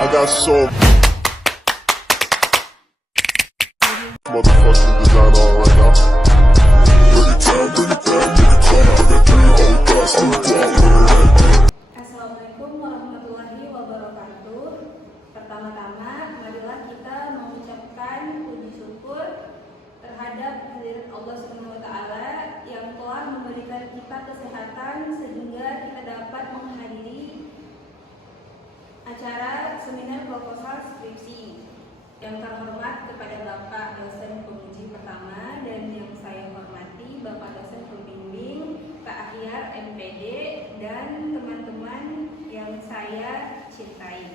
I got so motherfucking design on right now. Bring it down, I got 3 old thoughts, new guap with her head. Assalamualaikum warahmatullahi wabarakatuh. Pertama-tama, marilah kita mengucapkan puji syukur terhadap hadirat Allah Subhanahu wa taala yang telah memberikan kita kesehatan sehingga kita dapat menghadiri acara seminar proposal skripsi. Yang terhormat kepada Bapak dosen penguji pertama dan yang saya hormati Bapak dosen pembimbing, Pak Ahyar MPD, dan teman-teman yang saya cintai.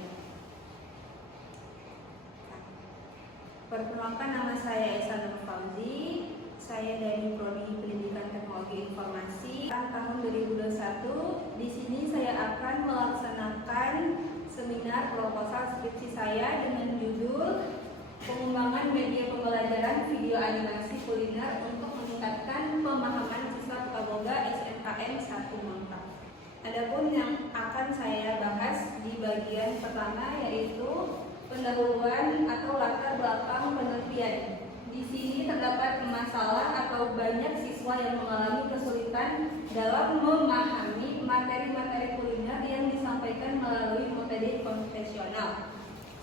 Perkenalkan, nama saya Esa Nur Fauzi. Saya dari Prodi Pendidikan Teknologi Informasi tahun 2021. Di sini saya akan melaksanakan seminar proposal skripsi saya dengan judul Pengembangan Media Pembelajaran Video Animasi Kuliner untuk Meningkatkan Pemahaman Siswa Tataboga SNKN 1 Mangkap. Adapun yang akan saya bahas di bagian pertama yaitu pendahuluan atau latar belakang penelitian. Di sini terdapat masalah atau banyak siswa yang mengalami kesulitan dalam memahami materi-materi kuliner yang disampaikan melalui metode konvensional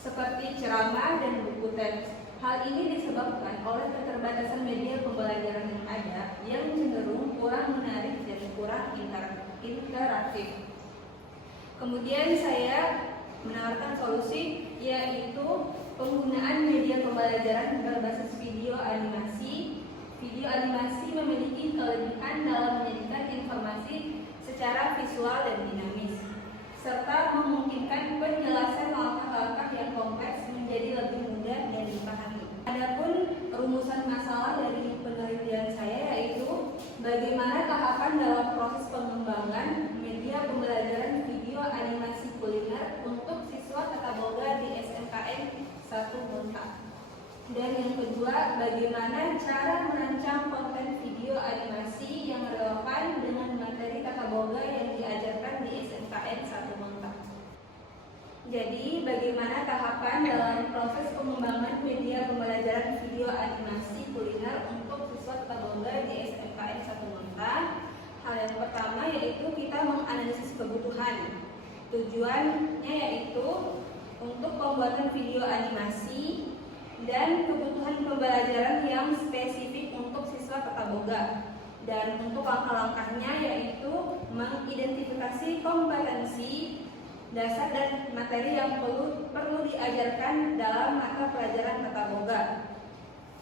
seperti ceramah dan buku teks. Hal ini disebabkan oleh keterbatasan media pembelajaran yang ada yang cenderung kurang menarik dan kurang interaktif. Kemudian saya menawarkan solusi yaitu penggunaan media pembelajaran berbasis video animasi. Video animasi memiliki kelebihan dalam menyajikan informasi secara visual dan dinamis, serta memungkinkan penjelasan langkah-langkah yang kompleks menjadi lebih mudah dan dipahami. Adapun rumusan masalah dari penelitian saya yaitu bagaimana tahapan dalam proses pengembangan media pembelajaran video animasi kuliner untuk siswa tata boga di SMKN 1 Muntak. Dan yang kedua, bagaimana cara merancang konten video animasi yang relevan dengan materi tata boga yang diajarkan di SMKN 1 Muntak. Jadi, bagaimana tahapan dalam proses pengembangan media pembelajaran video animasi kuliner untuk siswa tata boga di SMKN 1 Muntak? Hal yang pertama yaitu kita menganalisis kebutuhan. Tujuannya yaitu untuk pembuatan video animasi dan kebutuhan pembelajaran yang spesifik untuk siswa tata boga. Dan untuk langkah-langkahnya yaitu mengidentifikasi kompetensi dasar dan materi yang perlu diajarkan dalam mata pelajaran tata boga.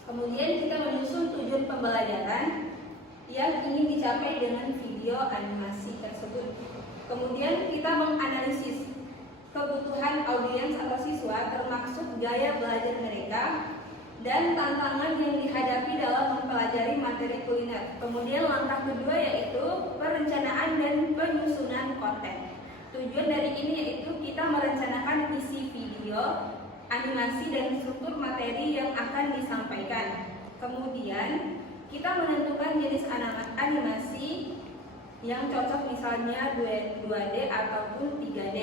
Kemudian kita menyusun tujuan pembelajaran yang ingin dicapai dengan video animasi tersebut. Kemudian kita menganalisis kebutuhan audiens atau siswa termasuk gaya belajar mereka dan tantangan yang dihadapi dalam mempelajari materi kuliner. Kemudian langkah kedua yaitu perencanaan dan penyusunan konten. Tujuan dari ini yaitu kita merencanakan isi video, animasi dan struktur materi yang akan disampaikan. Kemudian kita menentukan jenis animasi yang cocok, misalnya 2D ataupun 3D,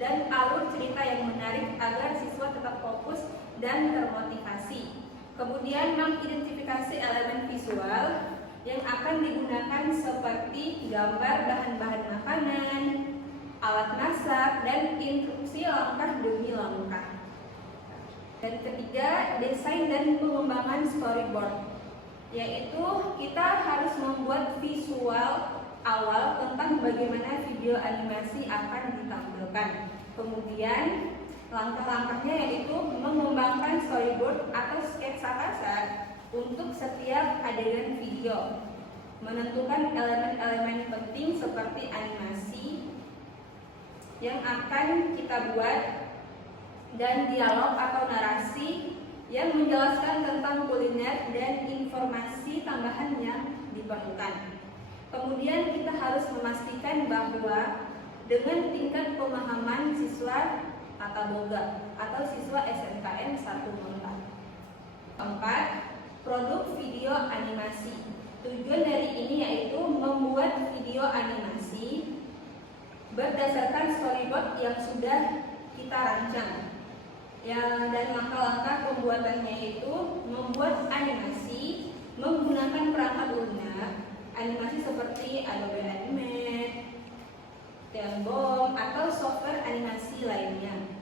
dan alur cerita yang menarik agar siswa tetap fokus dan termotivasi. Kemudian mengidentifikasi elemen visual yang akan digunakan seperti gambar bahan-bahan makanan, alat masak, dan instruksi langkah demi langkah. Dan ketiga, desain dan pengembangan storyboard, yaitu kita harus membuat visual awal tentang bagaimana video animasi akan ditampilkan. Kemudian langkah-langkahnya yaitu mengembangkan storyboard atau sketsa kasar untuk setiap adegan video, menentukan elemen-elemen penting seperti animasi yang akan kita buat, dan dialog atau narasi yang menjelaskan tentang kuliner dan informasi tambahan yang diperlukan. Kemudian kita harus memastikan bahwa dengan tingkat pemahaman siswa tata boga atau siswa SNKN 1 Muntak. 4. Produk video animasi. Tujuan dari ini yaitu membuat video animasi berdasarkan storyboard yang sudah kita kita rancang. Dan langkah-langkah pembuatannya itu membuat animasi menggunakan perangkat lunak, animasi seperti Adobe Animate, Telbom, atau software animasi lainnya,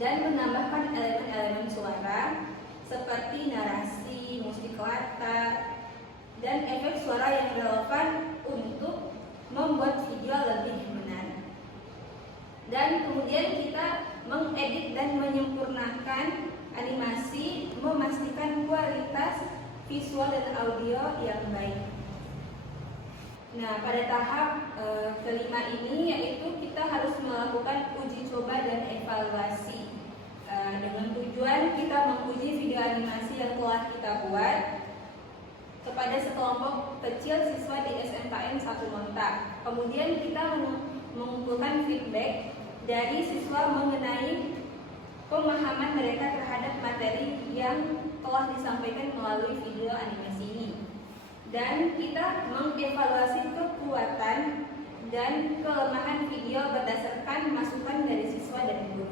dan menambahkan elemen-elemen suara seperti narasi, musik latar, dan efek suara yang relevan untuk membuat video lebih menarik. Dan kemudian kita mengedit dan menyempurnakan animasi, memastikan kualitas visual dan audio yang baik. Nah, pada tahap kelima ini yaitu kita harus melakukan uji coba dan evaluasi dengan tujuan kita menguji video animasi yang telah kita buat kepada sekelompok kecil siswa di SMKN 1 Monta. Kemudian kita mengumpulkan feedback dari siswa mengenai pemahaman mereka terhadap materi yang telah disampaikan melalui video animasi ini. Dan kita mengevaluasi kekuatan dan kelemahan video berdasarkan masukan dari siswa dan guru.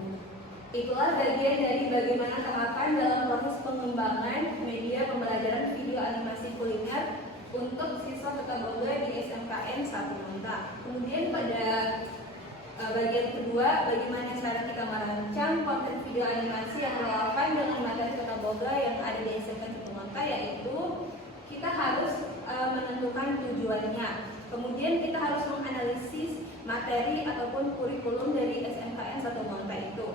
Itulah bagian dari bagaimana tahapan dalam proses pengembangan media pembelajaran video animasi kuliner untuk siswa Kota Bogor di SMKN 1 Monta. Kemudian pada bagian kedua, bagaimana cara kita merancang konten video animasi yang relevan dengan materi Kota Bogor yang ada di SMK 1 Monta, yaitu kita harus menentukan tujuannya. Kemudian kita harus menganalisis materi ataupun kurikulum dari SMKN 1 Monta itu.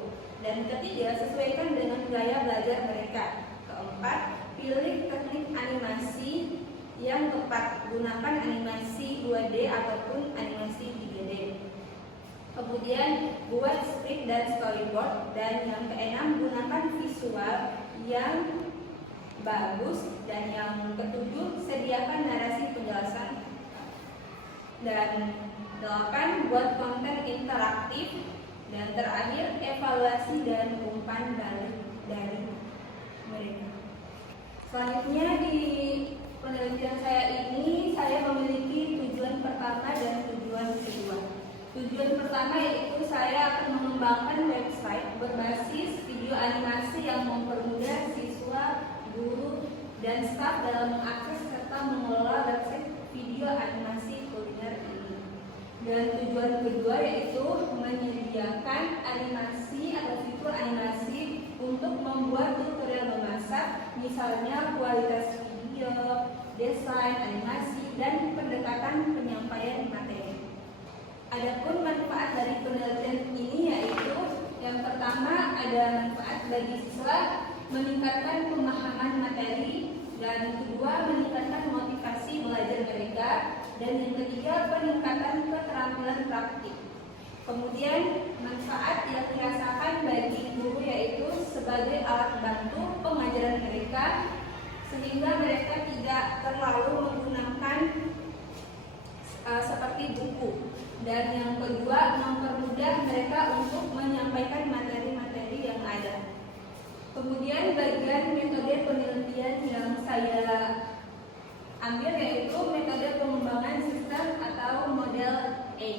Dan ketiga, sesuaikan dengan gaya belajar mereka. Keempat, pilih teknik animasi yang tepat. Gunakan animasi 2D ataupun animasi 3D. Kemudian buat script dan storyboard. Dan yang keenam, gunakan visual yang bagus. Dan yang ketujuh, sediakan narasi penjelasan. Dan 8, buat konten interaktif. Dan terakhir, evaluasi dan umpan balik dari mereka. Selanjutnya di penelitian saya ini, saya memiliki tujuan pertama dan tujuan kedua. Tujuan pertama yaitu saya akan mengembangkan website berbasis video animasi yang mempermudah siswa, guru, dan staf dalam mengakses serta mengelola website video animasi kuliner ini. Dan tujuan kedua yaitu menyediakan animasi atau fitur animasi untuk membuat tutorial memasak, misalnya kualitas video, desain, animasi, dan pendekatan penyampaian materi. Adapun manfaat dari penelitian ini yaitu yang pertama, ada manfaat bagi siswa meningkatkan pemahaman materi, dan kedua, meningkatkan motivasi belajar mereka, dan yang ketiga, peningkatan keterampilan praktik. Kemudian manfaat yang dirasakan bagi guru yaitu sebagai alat bantu pengajaran mereka, sehingga mereka tidak terlalu menggunakan seperti buku. Dan yang kedua, mempermudah mereka untuk menyampaikan materi-materi yang ada. Kemudian bagian metode penelitian yang saya ambil yaitu metode pengembangan sistem atau model A.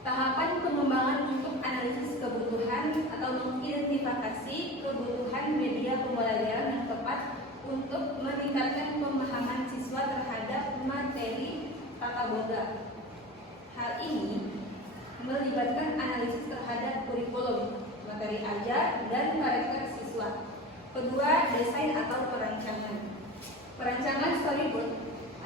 Tahapan pengembangan untuk analisis kebutuhan atau mengidentifikasi kebutuhan media pembelajaran yang tepat untuk meningkatkan pemahaman siswa terhadap materi tata boga. Hal ini melibatkan analisis terhadap kurikulum, materi ajar, dan karakter siswa. Kedua, desain atau perancangan. Perancangan storyboard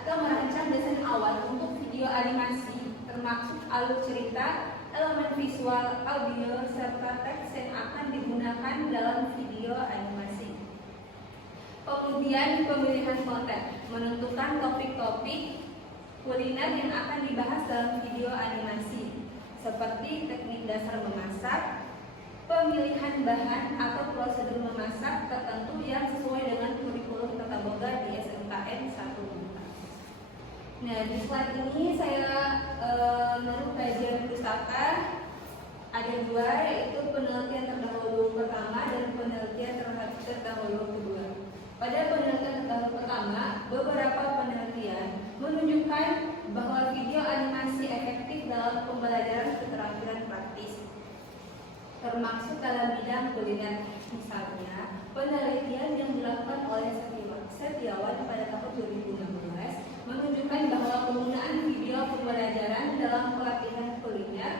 atau merancang desain awal untuk video animasi, termasuk alur cerita, elemen visual, audio, serta teks yang akan digunakan dalam video animasi. Kemudian pemilihan konten, menentukan topik-topik kuliner yang akan dibahas dalam video animasi, seperti teknik dasar memasak, pemilihan bahan atau prosedur memasak tertentu yang sesuai dengan kurikulum tata boga di SMKN 1 Monta. Nah, di slide ini saya menaruh kajian pustaka. Ada dua, yaitu penelitian terdahulu pertama dan penelitian terdahulu kedua. Pada penelitian terdahulu pertama, beberapa penelitian menunjukkan bahwa video animasi efektif dalam pembelajaran keterampilan praktis. termasuk dalam bidang kuliner. Misalnya, penelitian yang dilakukan oleh Setiawan pada tahun 2016 menunjukkan bahwa penggunaan video pembelajaran dalam pelatihan kuliner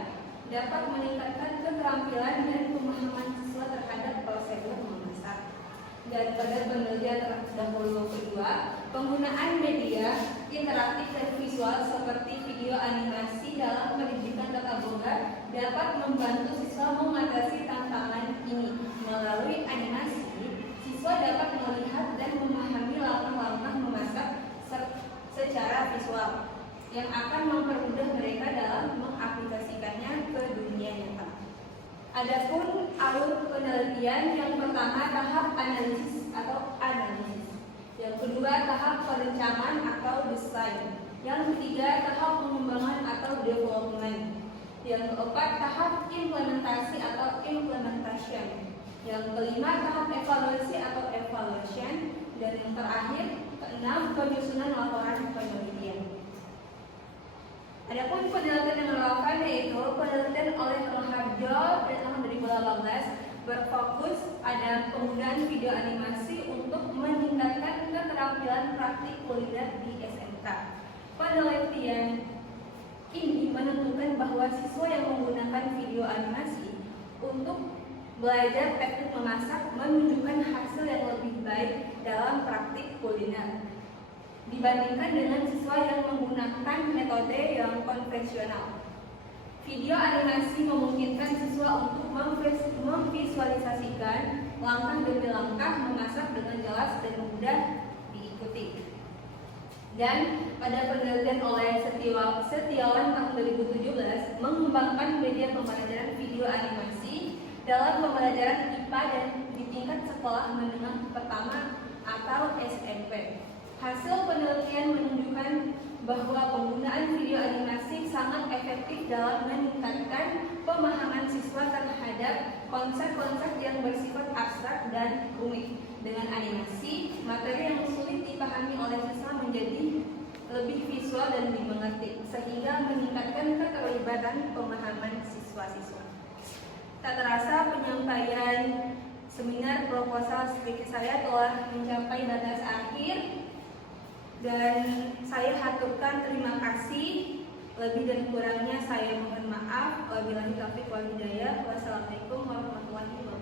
dapat meningkatkan keterampilan dan pemahaman siswa terhadap prosedur memasak. Dan pada penelitian terdahulu kedua, penggunaan media interaktif dan visual seperti video animasi dalam pendidikan tata boga dapat membantu siswa mengatasi tantangan ini. Melalui animasi, siswa dapat melihat dan memahami langkah-langkah memasak secara visual yang akan mempermudah mereka dalam mengaplikasikannya ke dunia nyata. Adapun alur penelitian, yang pertama tahap analisis atau analisis, yang kedua tahap perencanaan atau desain, yang ketiga tahap pengembangan atau development, yang keempat tahap implementasi atau implementation, yang kelima tahap evaluasi atau evaluation, dan yang terakhir keenam penyusunan laporan penelitian. Adapun penelitian yang relevan yaitu penelitian oleh Raharjo pada tahun 2018 berfokus pada penggunaan video animasi untuk meningkatkan keterampilan praktik kuliner di SMK. Penelitian ini menentukan bahwa siswa yang menggunakan video animasi untuk belajar teknik memasak menunjukkan hasil yang lebih baik dalam praktik kuliner dibandingkan dengan siswa yang menggunakan metode yang konvensional. Video animasi memungkinkan siswa untuk memvisualisasikan langkah demi langkah memasak dengan jelas dan mudah diikuti. Dan pada penelitian oleh Setiawan tahun 2017 mengembangkan media pembelajaran video animasi dalam pembelajaran IPA dan di tingkat sekolah menengah pertama atau SMP. Hasil penelitian menunjukkan bahwa penggunaan video animasi sangat efektif dalam meningkatkan pemahaman siswa terhadap konsep-konsep yang bersifat abstrak dan rumit. Dengan animasi, materi yang sulit dipahami oleh siswa menjadi lebih visual dan dimengerti, sehingga meningkatkan keterlibatan pemahaman siswa-siswa. Tak terasa penyampaian seminar proposal skripsi saya telah mencapai batas akhir. Dan saya haturkan terima kasih. Lebih dan kurangnya saya mohon maaf. Wabillahi taufiq wal hidayah. Wassalamualaikum warahmatullahi wabarakatuh.